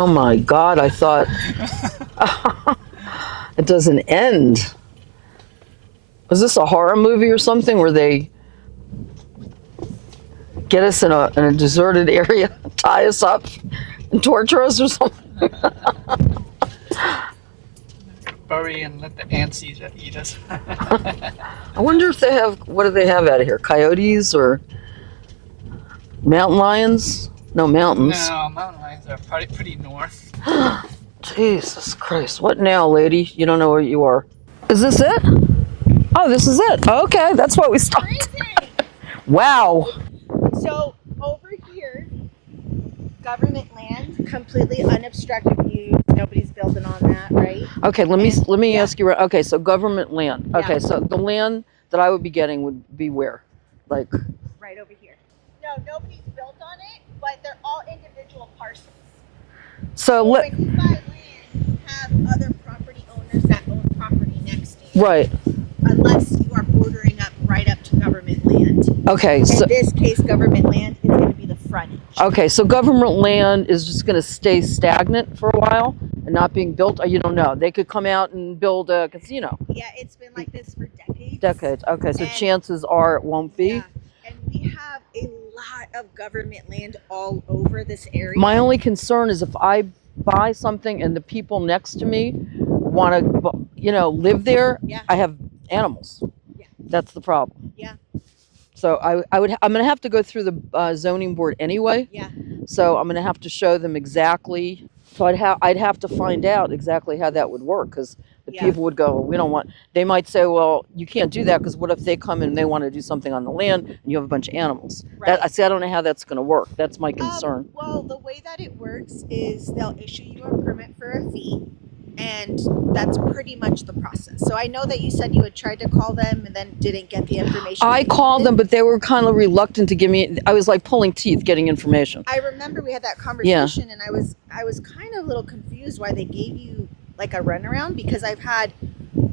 Oh my God, I thought it doesn't end. Was this a horror movie or something where they get us in a deserted area, tie us up, and torture us or something? Bury and let the ants eat us. I wonder if they have, what do they have out of here? Coyotes or mountain lions? No, mountains. No, mountain lions are pretty north. Jesus Christ. What now, lady? You don't know where you are. Is this it? Oh, this is it. Okay, that's what we stopped. Wow. So over here, government land, completely unobstructed views. Nobody's building on that, right? Okay, let me yeah. ask you. Okay, so government land. Okay, Yeah. so the land that I would be getting would be where? Like Right over here. No, nobody's built on it, but they're all individual parcels. so let When you buy land, you have other property owners that own property next to you. right. Unless you are bordering up right up to government land. Okay, so In this case, government land is going to be the frontage. okay, so government land is just going to stay stagnant for a while and not being built. You don't know. They could come out and build a casino. Yeah, it's been like this for decades. Decades. Okay, so And- chances are it won't be. Yeah, and we have a lot of government land all over this area. My only concern is if I buy something and the people next to me want to, live there, Yeah. I have animals. Yeah. That's the problem. Yeah. So I'm going to have to go through the zoning board anyway. Yeah. So I'm going to have to show them exactly. So I'd have to find out exactly how that would work because the Yeah. people would go, we don't want. They might say, well, you can't do that because what if they come and they want to do something on the land and you have a bunch of animals? Right. I don't know how that's going to work. That's my concern. Well, the way that it works is they'll issue you a permit for a fee, and that's pretty much the process. So I know that you said you had tried to call them and then didn't get the information. I you called needed. them, but they were kind of reluctant to give me. I was like pulling teeth getting information. I remember we had that conversation, and I was kind of a little confused why they gave you like a runaround, because I've had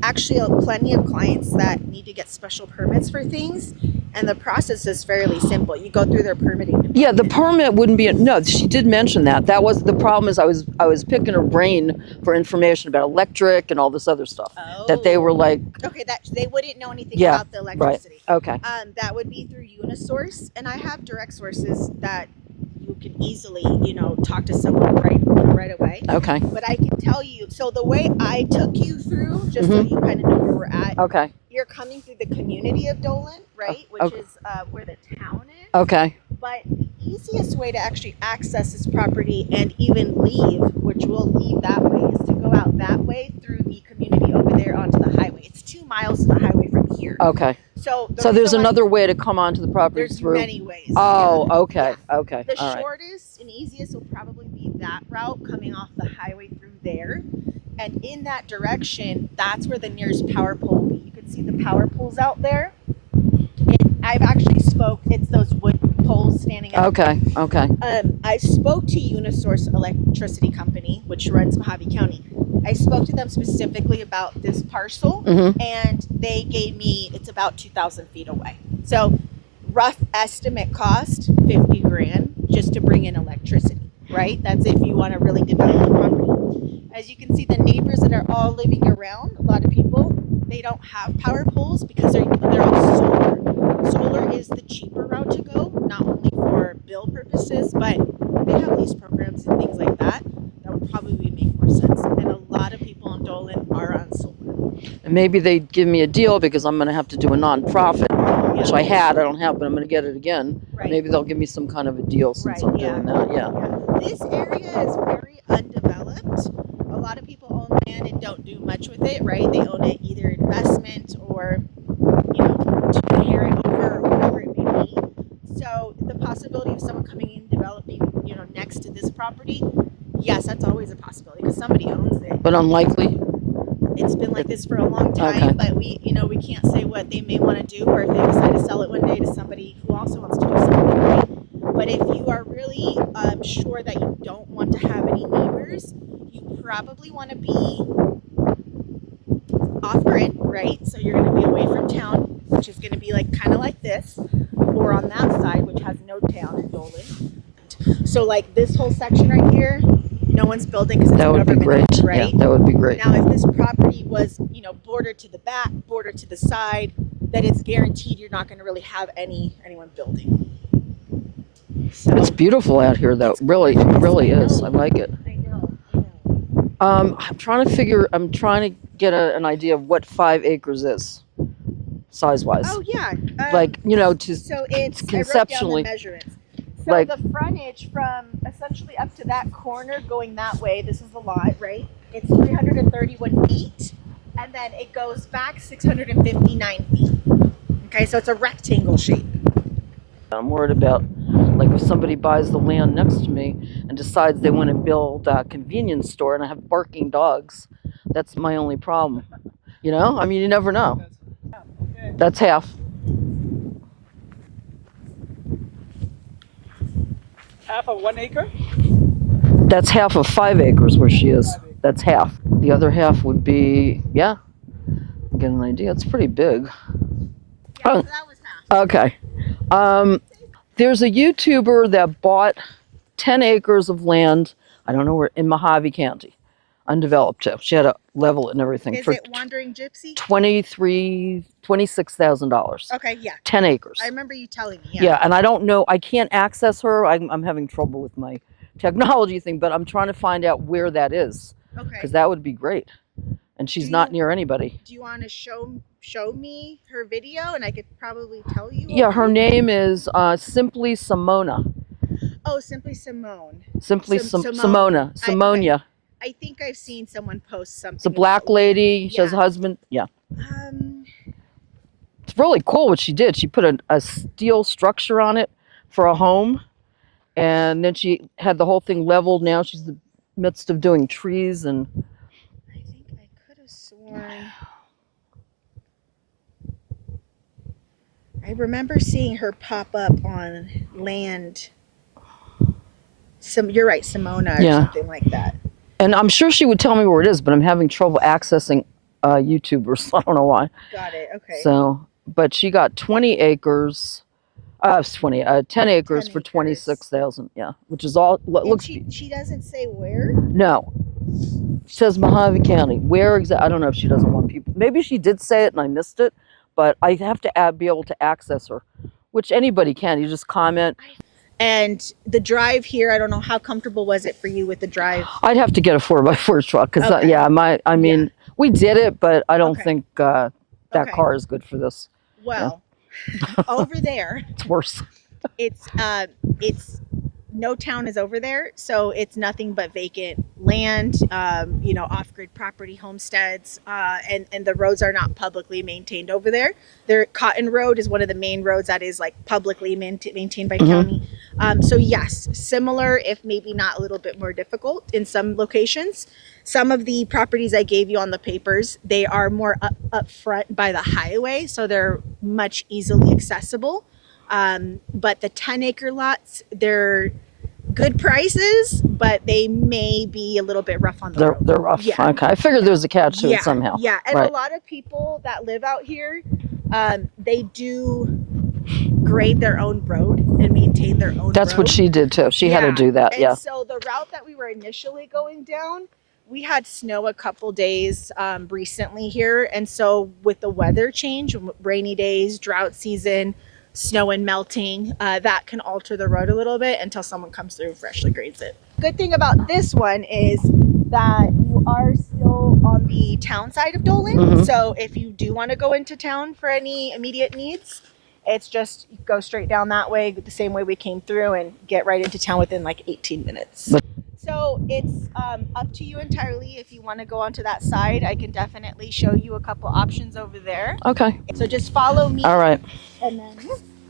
actually plenty of clients that need to get special permits for things, and the process is fairly simple. You go through their permitting department. Yeah, the permit wouldn't be. No, she did mention that. That was the problem. Is I was picking her brain for information about electric and all this other stuff. Oh. That they were like, Okay, that they wouldn't know anything Yeah, about the electricity. okay, That would be through Unisource, and I have direct sources that you can easily, talk to someone right away. okay, But I can tell you, so the way I took you through, just so you kind of know where we're at, okay, you're coming through the community of Dolan, right, which okay. is where the town is. okay, But the easiest way to actually access this property and even leave, which we'll leave that way, is to go out that way through the community over there onto the highway. It's 2 miles to the highway from here. okay. So There's reason why- another way to come onto the property There's through. many ways. Oh, yeah. okay, okay, The all right. shortest and easiest will probably be that route coming off the highway through there. And in that direction, that's where the nearest power pole will be. You can see the power poles out there. I've actually it's those wood poles standing out. Okay, okay, I spoke to Unisource Electricity Company, which runs Mojave County. I spoke to them specifically about this parcel, and they gave me, it's about 2,000 feet away. So rough estimate cost, 50 grand just to bring in electricity, right? That's if you want to really develop the property. As you can see, the neighbors that are all living around, a lot of people, they don't have power poles because they're all solar. Solar is the cheaper route to go, not only for bill purposes, but they have lease programs and things like that. That would probably make more sense. And a lot of people in Dolan are on solar. and maybe they give me a deal because I'm going to have to do a nonprofit, which I had. I don't have, but I'm going to get it again. Right. Maybe they'll give me some kind of a deal since I'm doing that. Yeah. This area is very undeveloped. A lot of people own land and don't do much with it, right? They own it either investment or, to inherit over or whatever it may be. So the possibility of someone coming in and developing, next to this property, yes, that's always a possibility because somebody owns it. But unlikely. It's been like this for a long time, Okay. but we can't say what they may want to do, or if they decide to sell it one day to somebody who also wants to do something, right? But if you are really sure that you don't want to have any neighbors, you probably want to be off grid, right? So you're going to be away from town, which is going to be kind of like this, or on that side, which has no town in Dolan. So like this whole section right here, No one's building because it's That would be government great. owned, right? Yeah, that would be great. Now, if this property was, border to the back, border to the side, then it's guaranteed you're not going to really have anyone building. So, It's beautiful out here, though. It's Really, it gorgeous. really I is. know. I like it. I know. I'm trying to get an idea of what 5 acres is, size-wise. Oh yeah. Like, So it's conceptually, I wrote down the measurements. So like- the frontage from essentially up to that corner going that way, this is the lot, right? It's 331 feet, and then it goes back 659 feet. Okay, so it's a rectangle shape. I'm worried about, like, if somebody buys the land next to me and decides they want to build a convenience store and I have barking dogs. That's my only problem. You never know. Okay. That's half. Half of 1 acre? That's half of 5 acres where she is. That's half. The other half would be, yeah. Get an idea. It's pretty big. Yeah, Oh. so that was half. Okay. There's a YouTuber that bought 10 acres of land, I don't know where, in Mojave County, undeveloped too. She had to level it and everything Is for it Wandering Gypsy? $26,000. Okay, yeah. 10 acres. I remember you telling me. Yeah, and I don't know, I can't access her. I'm having trouble with my technology thing, but I'm trying to find out where that is, Okay. because that would be great. And she's Do not you- near anybody. Do you want to show me her video, and I could probably tell you? Yeah, her already? name is Simply Simona. Oh, simply Simone. Simply Simone. Simona. Simonia. I think I've seen someone post something. It's a black about- lady. She has a Yeah. husband. Yeah. Um, It's really cool what she did. She put a steel structure on it for a home. And then she had the whole thing leveled. Now she's in the midst of doing trees and I think I could have sworn. I remember seeing her pop up on land. You're right, Simona or Yeah. something like that. And I'm sure she would tell me where it is, but I'm having trouble accessing YouTubers. I don't know why. Got it. Okay. So, but she got 20 acres. 10 acres 10 for acres. 26,000. Yeah, which is all. And Looks. she doesn't say where. No. It says Mojave County. Where exactly? I don't know if she doesn't want people. Maybe she did say it and I missed it, but I have to be able to access her, which anybody can. You just comment. And the drive here, I don't know how comfortable was it for you with the drive. I'd have to get a 4x4 truck because, Okay. we did it, but I don't Okay. think that Okay. car is good for this. Well, over there, It's worse. it's no town is over there, so it's nothing but vacant land, off-grid property, homesteads, and the roads are not publicly maintained over there. Cotton Road is one of the main roads that is like publicly maintained by county. So yes, similar, if maybe not a little bit more difficult in some locations. Some of the properties I gave you on the papers, they are more up front by the highway, so they're much easily accessible. But the 10-acre lots, they're good prices, but they may be a little bit rough on the road. They're rough. Yeah. Okay. I figured there was a catch to Yeah, it somehow. yeah, and Right. a lot of people that live out here, they do grade their own road and maintain their own That's road. what she did too. She had to Yeah. do that. And Yeah. so the route that we were initially going down, we had snow a couple days recently here, and so with the weather change, rainy days, drought season, snow and melting, that can alter the road a little bit until someone comes through and freshly grades it. Good thing about this one is that you are still on the town side of Dolan. Mhm. So if you do want to go into town for any immediate needs, it's just go straight down that way, the same way we came through, and get right into town within like 18 minutes. So it's up to you entirely. If you want to go onto that side, I can definitely show you a couple options over there. Okay. So just follow me, All right. and then